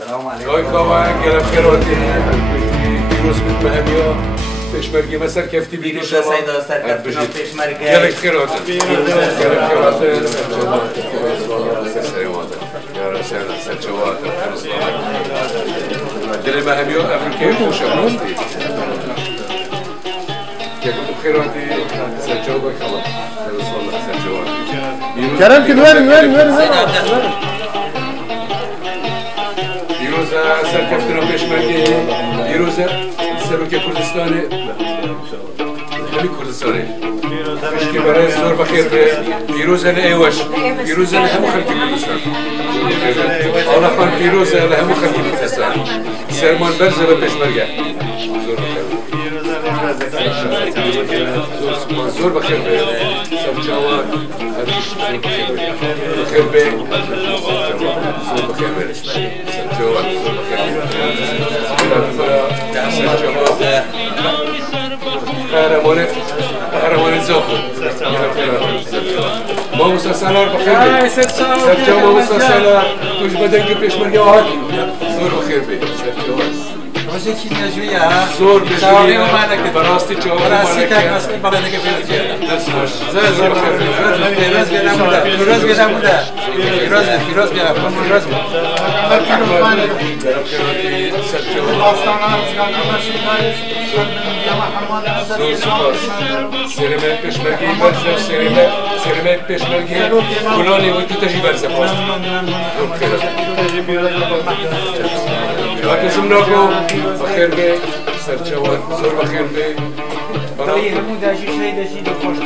السلام عليكم. جاي طبعا جلب خيراتي بيروز بالمهمية بيشمرجي مسار كيفتي بيجي بيروز سيدا سر كفتنا بيشمرجي جلب خيراتي جلب خيراتي يا رسالة سجوات دل مهمية أفريقيا خوش أبراستي جلب خيراتي سجوات خلاص سجوات كرم كدوان بيروزا سر كفتنا بيشمرجي بيروزا سروكي كردستاني همي كردستاني مشكي برای زور بخیر به بيروزا لأيوش بيروزا لهم خلق كردستان الله خان بيروزا لهم خلق كردستان سلمان برزة ببيشمرجي زور بخیر به سرچاوان بخیر به زور بخیر به سرچاوان قهرمان زاخو ما مسلسلار بخیر به سرچاوان ما مسلسلار توش بدن که پیشمرگی آهد زور بخیر به سرچاوان واسه چی نجویه ها؟ زور بجویه چاوری مملکت براستی چاوری براستی مملکت تکناستی برای نگه پیروزیه دست باش زور بخیر به پیروز بیرم بوده پیروز بیرم بوده پیروز بیرم پیروز بیرم سرمه پشمرگی برزه سرمه پشمرگی کلانی و تو تجی برزه پاست باکسم ناکو بخیر به سرچوان زور بخیر به برای همون داشی شهید داشی دو خوش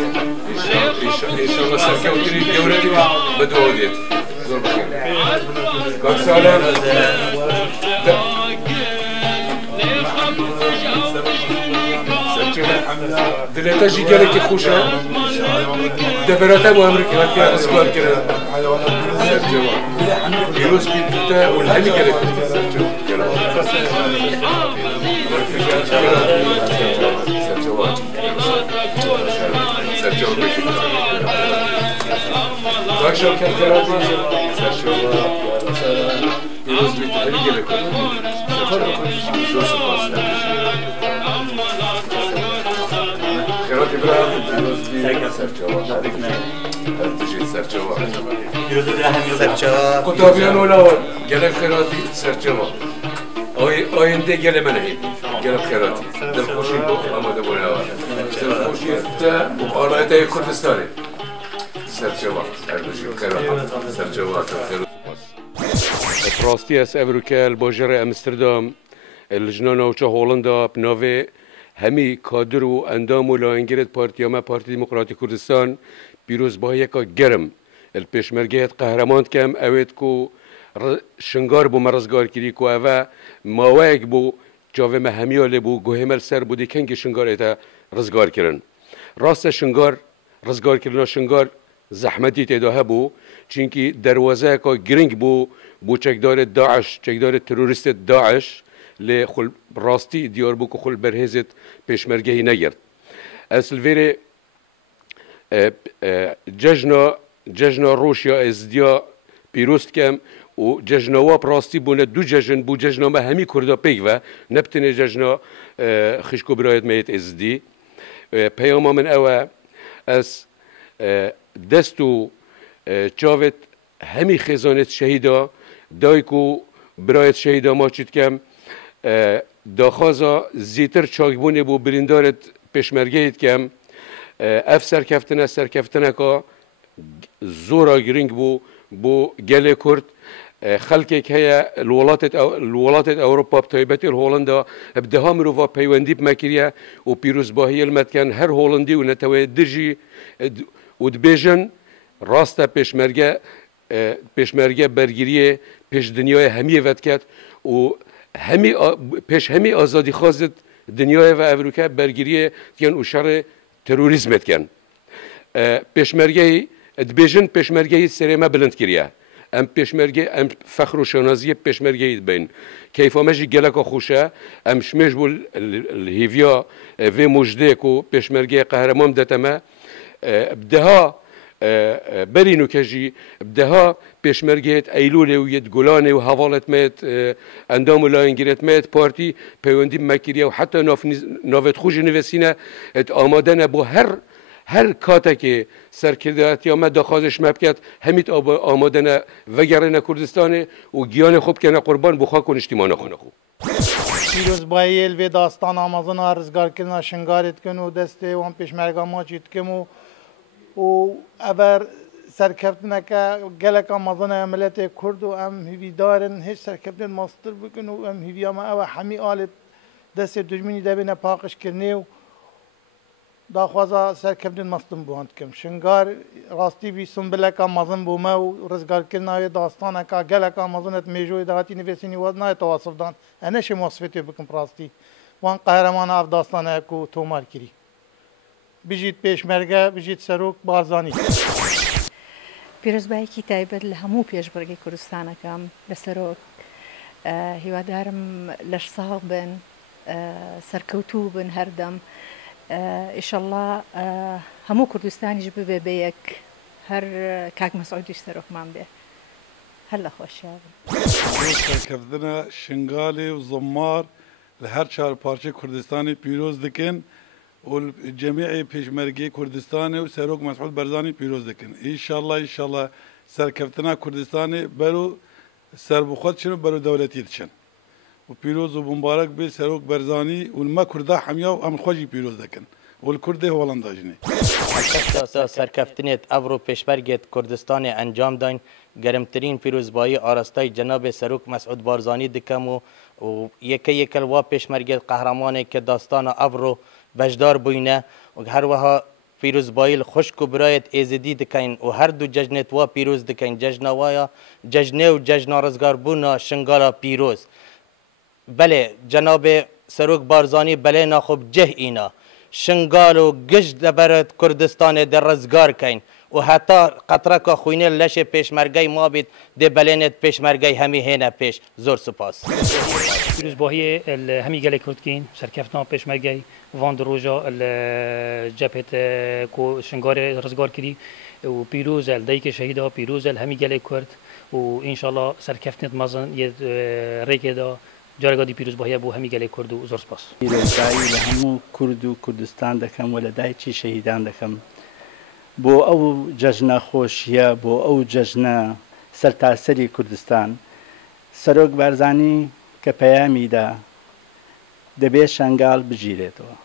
ایشالله سرکوتری دولتی به دعا دید زور بخیر کاک سالم دلتا جی گله که خوشه دفراتا با امریکا وقتی اسکار کرده سرچوان بیروز بیتا و الهمی گله که سرچوان باک شوکت خیراتی سرچوان بیروز بیتا همی گله که زور سپاس خیراتی برام بیروز بیتا سرچوان تجید سرچوان کتابیان اولاوان گله خیراتی سرچوان آینده گله منهی گله خیراتی دلخوشی با آماده بوناوان دلخوشی تا آلایت کردستانی سرچوان اردوشی خیراتی سرچوان راستی از اوروکل باجر امستردام لجنه نوچه هولندا بناوه همی کادر و اندام و لاینگرد پارتی دموکراتی کردستان پیروز با یکا گرم الپیشمرگیت قهرمان کم اوید کو شنگار بو مرزگار کری کو اوه ماویک بو جاوه مهمیاله بو گوهمل سر بودی کنگ شنگار ایتا رزگار کرن راست شنگار رزگار کرن شنگار زحمتی تیداه بو چونکی دروازه که گرنگ بو چکدار داعش چکدار تروریست داعش لی خل راستی دیار بو که خل برهزت پیشمرگی نگرد اصل ویره ججنا روشیا ازدیا پیروست کم و ججنا واب راستی بونه دو ججن بو ججنا ما همی کرده پیگ و نبتنه ججنا خشکو برایت میت ازدی پیاما من اوه از دستو چاوت همی خزانت شهیدا دایکو برایت شهیدا ما چید کم داخازا زیتر چاکبونه بو بریندارت پشمرگیت کم اف سرکفتنه که زورا گرینگ بو گله کرد خلقی که الولات اوروپا بتایبتی هولندا ابدها مروفا پیوندی بمکریه و پیروز باهی المتکن هر هولندی و نتوی درجی و دبیجن راستا پیشمرگه برگیریه پیش دنیای همیه ودکت و همی آزادی خواست دنیای و امریکا برگیریه کن و شر تروریسمت کن پیشمرگه دبیجن پیشمرگه سریمه بلند کریه ام پیشمرگه ام فخر و شنازی پیشمرگه بین کیف آمجی گلک خوشه ام شمیش بول الهیویا و مجده کو پیشمرگه قهرمان دتما بدها برینو کجی بدها پیشمرگیت ایلوله و ید گلانه و حوالت مت اندام و لاینگیرت مت پارتی پیوندی مکریه و حتی نافت خوش نویسینه ات آمادن با هر کاته که سرکردات یا مد خازش مبکت همید آمادن وگرنه کردستانه و گیان خوب کنه قربان بخوا کن اجتماع خونه خوب پیروز بایل و داستان آمازون ارزگار کردن شنگارت کن و دسته وان پیشمرگا ما چیت کم و اول سرکفتن که گلک آمازون ملت کرد و ام هیوی دارن هیچ سرکفتن ماستر بکن و ام هیوی اما او همی آلت دست دجمنی دبینه پاکش کرنه و داخوازا سرکفتن ماستم بوند کم شنگار راستی بی سنبلک آمازون بومه و رزگار کردن داستان که گلک آمازونت میجوی دهاتی نویسینی واد نه تواصف دان انش مواصفتی بکن راستی وان قهرمان اف داستانه کو تومار کری بجید پیشمرگه بجید سروک بارزانی پیرۆزبایەکی تایبەت لە هەموو پێشبڕگەی کوردستانەکەم لە سەرۆک هیوادارم لەش ساغ بن سەرکەوتوو بن هەردەم ئیشەڵڵا هەموو کوردستانیش ببێ بە یەک هەر کاک مەسعودیش سەرۆکمان بێ هەر لە خۆشیاو سەرکەوتنە شنگالی و زمار لە هەر چارپارچەی کوردستانی پیرۆز دکن و جميع پیشمرگی کردستان و سروک مسعود برزانی پیروز دکن ایشالله سرکفتنا کردستان برو سربخوت شنو برو دولتی دشن و پیروز و مبارک به سروک برزانی و ما کرده حمیا و ام خوجی پیروز دکن و الکرده هولنداجنی سرکفتنیت افرو پیشمرگیت کردستان انجام داین گرمترین پیروزبایی آراستای جناب سروک مسعود بارزانی دکم و یکل وا پیشمرگیت قهرمانی که داستان افرو بجدار بوینه و هر وها پیروزبایی خوشک و برایت ایزدی دکین و هر دو جشنت وا پیروز دکین جشن وایا جشنه و جشن رزگار بونا شنگالا پیروز بله جناب سروک بارزانی بله ناخوب جه اینا شنگال و گشت دبرت کردستان در رزگار کین و حتی قطره که خوینه لش پیشمرگی ما بید ده بلینت پیشمرگی همی هینه پیش زور سپاس پیروزباهی همی گله کردکین سرکفتنا پیشمرگی وان دروجا جبهت کو شنگار رزگار کری و پیروز دایک شهیدا پیروز همی گله کرد و ان شاء الله سرکفتنت مازن یه ریکدا جارگادی پیروزباهی بو همی گله کرد و زور سپاس پیروزبایی لهمو کرد و کردستان دکم ولدای چی شهیدان دکم بۆ ئەو جەژنە خۆشیە بۆ ئەو جەژنە سەرتاسەری کوردستان سەرۆک بارزانی کە پەیامیدا دەبێت شنگال بگیرێتەوە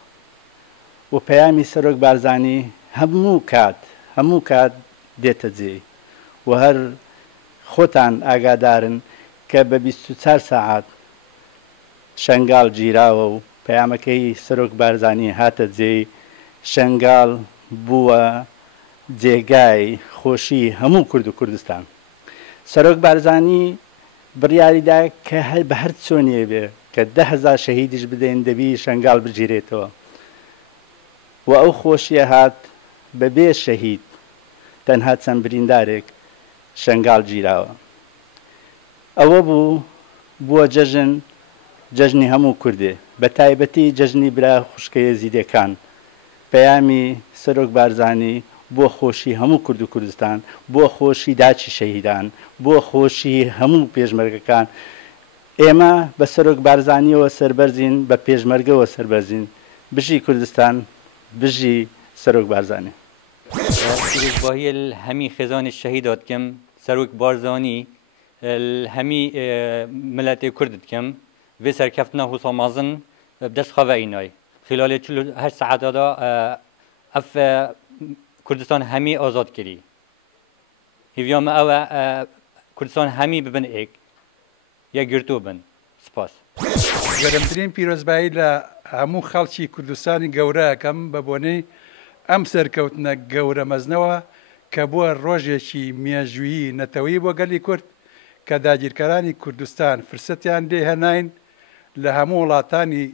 و پەیامی سەرۆک بارزانی هەموو کات دێتە جێ و هەر خۆتان ئاگادارن کە بە 24 ساعات شنگال گیراوە و پەیامەکەی سەرۆک بارزانی هاتە جێ شنگال بووە جێگای خۆشی هەموو کورد و کوردستان سەرۆک بارزانی بڕیاریدا کە بە هەر چۆنیە بێ کە 10,000 شەهیدیش بدەین دەبی شنگال بگیرێتەوە و ئەو خۆشیە هات بەبێ شەهید تەنها چەند بریندارێک شنگال گیراوە ئەوە بووە جەژنی هەموو کوردێ بە تایبەتی جەژنی برا خوشکە یەزیدیەکان پەیامی سەرۆک بارزانی بۆ خۆشی هەموو کورد و کوردستان بۆ خۆشی داچی شەهیدان بۆ خۆشی هەموو پێشمەرگەکان ئێمە بە سەرۆک بارزانیەوە سەربەرزین بە پێشمەرگەوە سەربەرزین بژی کوردستان بژی سەرۆک بارزانی پیروزباهی هەمی خێزانی شەهیدات کەم سەرۆک بارزانی هەمی ملەتی کوردت کەم vê serkeftina Hûsamazin bi dest xwe veyînay. Xîlalê 48 saeta da ev Kurdistan hemî azad kirî. Hêviya me ew e Kurdistan hemî bibin êk. Ya girtû bin. Spas. گەرمترین پیرۆزبایی لە هەموو خەڵکی کوردستانی گەورەکەم بە بۆنەی ئەم سەرکەوتنە گەورە مەزنەوە کە بووە ڕۆژێکی مێژویی نەتەوەیی بۆ گەلی کورد کە داگیرکارانی کوردستان فرسەتیان لێ هێناین لە هەموو وڵاتانی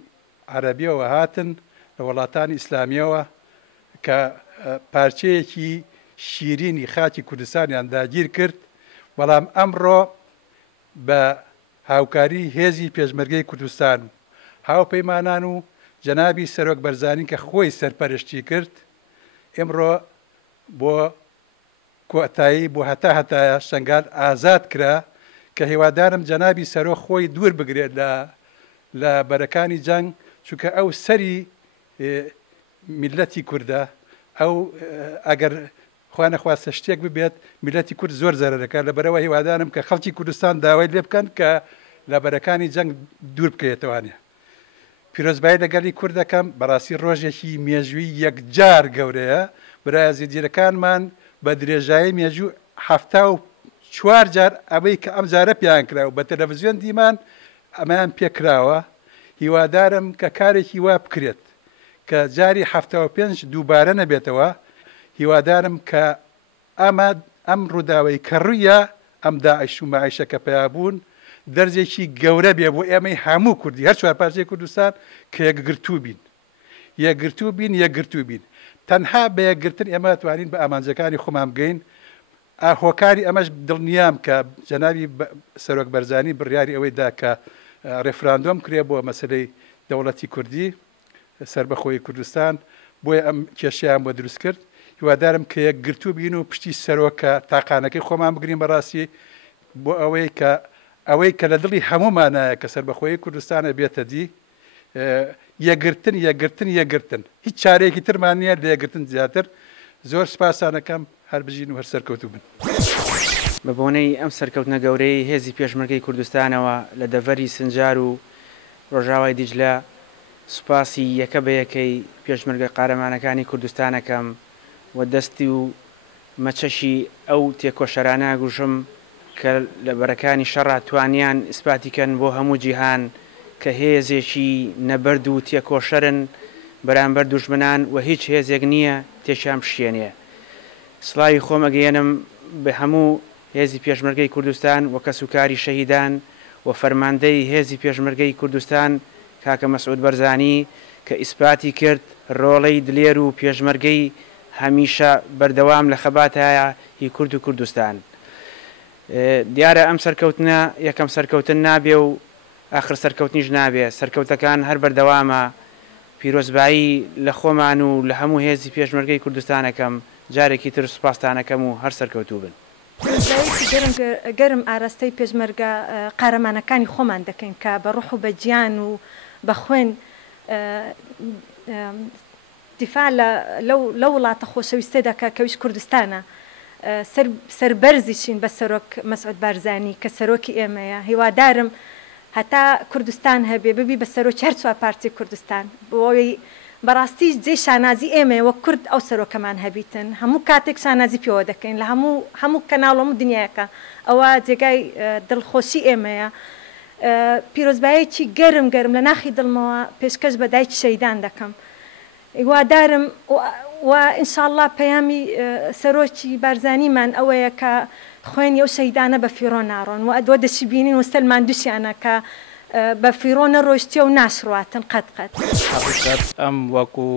عەرەبیەوە هاتن لە وڵاتانی ئیسلامیەوە کە پارچەیەکی شیرینی خاکی کوردستانیان داگیر کرد بەڵام ئەمڕۆ بە هاوکاری هێزی پێشمەرگەی کوردستان هاوپەیمانان و جەنابی سەرۆک بەرزانی کە خۆی سەرپەرشتی کرد ئێمڕۆ بۆ کۆتایی بۆ هەتا شنگال ئازاد کرا کە هیوادارم جەنابی سەرۆ خۆی دوور بگرێت لە بەرەکانی جەنگ چونکە ئەو سەری میلەتی کووردە ئەو ئەگەر خوا نەخواستە شتێک ببێت میلەتی کورد زۆر زەرەکە لەبەرەوە هیوادارم کە خەڵکی کوردستان داوای لێ بکەن کە لە بەرەکانی جەنگ دوور بکەیتەوانێ. پیرۆزبایی لەگەڵی کوردەکەم بەڕاستی ڕۆژێکی مێژووی یەکجار گەورەیە برایە زیێدیرەکانمان بە درێژایی مێژوو 74 جار ئەوەی کە ئەم جارە پیان کراوە بە تەلەڤیزیۆن دیمان ئەمایان پێکراوە. هیوادارم کە کارێکی وا بکرێت کە جاری 75 دووبارە نەبێتەوە. هیوادارم کە ئەم ڕووداوەی کە ڕوویە ئەم داعش و مەعیشە کە پیابوون دەرزێکی گەورە بێ بۆ ئێمەی هەموو کوردی هەر چوار پارچەی کوردستان کە یەکگرتوو بین تەنها بە یەکگرتن ئێمە توانین بە ئامانجەکانی خۆمان بگەین. ئاهۆکاری ئەمەش دڵنیام کە جەنابی سەرۆک بەرزانی بڕیاری ئەوەی دا کە ڕێفراندۆم کرێ بۆ مەسلەی دەوڵەتی کوردی سربەخۆی کوردستان بۆیە ئەم کێشیان بۆ دروست کرد. هیوادارم کە یەکگرتوو بین و پشتی سەرۆکە تاقانەکەی خۆمان بگرین بەڕاستی بۆ ئەوەی کە لە دڵی هەمومانایە کە سربەخۆی کوردستانە بێتە دی یەکگرتن هیچ چارەیەکی ترمان نییە لە یەکگرتن زیاتر. زۆر سپاسانەکەم هەر بژین و هەر سەرکەوتوو بن. بە بۆنەی ئەم سەرکەوتنە گەورەی هێزی پێشمەرگەی کوردستانەوە لە دەڤەری سنجار و ڕۆژاوای دیجلە سوپاسی یەکە بە یەکەی پێشمەرگە قارەمانەکانی کوردستانەکەم و دەستی و مەچەشی ئەو تێکۆشەرانە گوژم کە لە بەرەکانی شەڕ توانیان ئیسپاتیکەن بۆ هەموو جیهان کە هێزێکی نەبەرد و تێکۆشەرن بەرامبەر دوژمنان و هیچ هێزێک نییە تێشیان بشێنێ. سڵاوی خۆم ئەگەیەنم بە هەموو هێزی پێشمەرگەی کوردستان و کەسوکاری شەهیدان و فەرماندەی هێزی پێشمەرگەی کوردستان کاکە مەسعود بەرزانی کە ئیسپاتی کرد ڕۆڵەی دلێر و پێشمەرگەی هەمیشە بەردەوام لە خەباتایە هی کورد و کوردستان. دیارە ئەم سەرکەوتنە یەکەم سەرکەوتن نابێ و ئاخر سەرکەوتنیش نابێ. سەرکەوتەکان هەر بەردەوامە. پیرۆزبایی لە خۆمان و لە هەموو هێزی پێشمەرگەی کوردستانەکەم جارێکی تر سوپاسانەکەم و هەر سەرکەوتوو بن. گەرم ئاراستەی پێشمەرگە قارەمانەکانی خۆمان دەکەین کە بە ڕوح و بە گیان و بە خوێن دیفاع لە وڵاتە خۆشەویستە دەکە کەویش کوردستانە سەربەرزیشین بە سەرۆک مەسعود بارزانی کە سەرۆکی ئێمەیە. هیوادارم هەتا کوردستان هەبێ ببی بە سەرۆکی هەر چوار پارچەی کوردستان بۆی بەڕاستی جێ شانازی ئێمە وە کورد ئەو سەرۆکەمان هەبیتن هەموو کاتێک شانازی پێوە دەکەین لە هەموو کەناڵ هەموو دنیاەکە ئەوە جێگای دڵخۆشی ئێمەیە. پیرۆزبایەکی گەرم لە ناخی دڵمەوە پێشکەش بە دایکی شەیدان دەکەم. هیوادارم و ئینشاءالله پەیامی سەرۆکی بارزانیمان ئەوەیە کە خوێنی ئەو شەیدانە بە فیرۆ ناڕۆن و ئەدوە دەشی بینین و سەلمان دووشیانە کە بە فیرۆ نەڕۆشتیە و ناشڕاتن قەت ئەم وەکو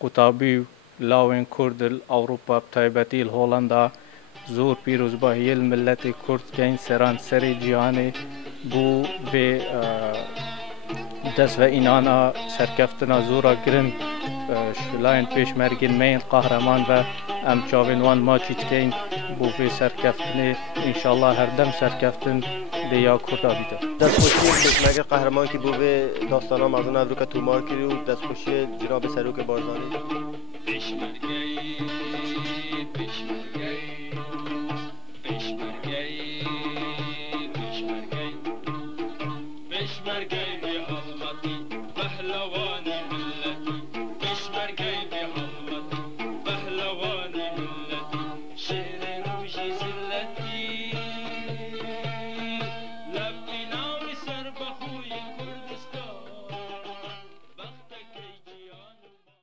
قوتابی لاوێن کورد ئەوروپا بتایبەتی هۆڵندا زۆر پیرۆزباهیە ملەتی کورد گەین سەران سەری جیهانێ بوو بێ دەست بە ئینانە سەرکەفتنە زۆرە گرنگ شلایەن پێشمەرگین مەین قەهرەمان بە ئەم چاوێنوان ماچی تکەین بۆ بێ سەرکەفتنێ ئینشاءالله هەردەم سەرکەفتن دەیا کووردا بیتە. دەستخۆشی پێشمەرگە قەهرەمانکی بۆ بێ داستانە مازن ئەڤروکە تومار کردی و دەستخۆشی جناب سەرۆک بارزانی. پێشمەرگەی بێ ئەڵمەتی پەهلەوانی ملەتی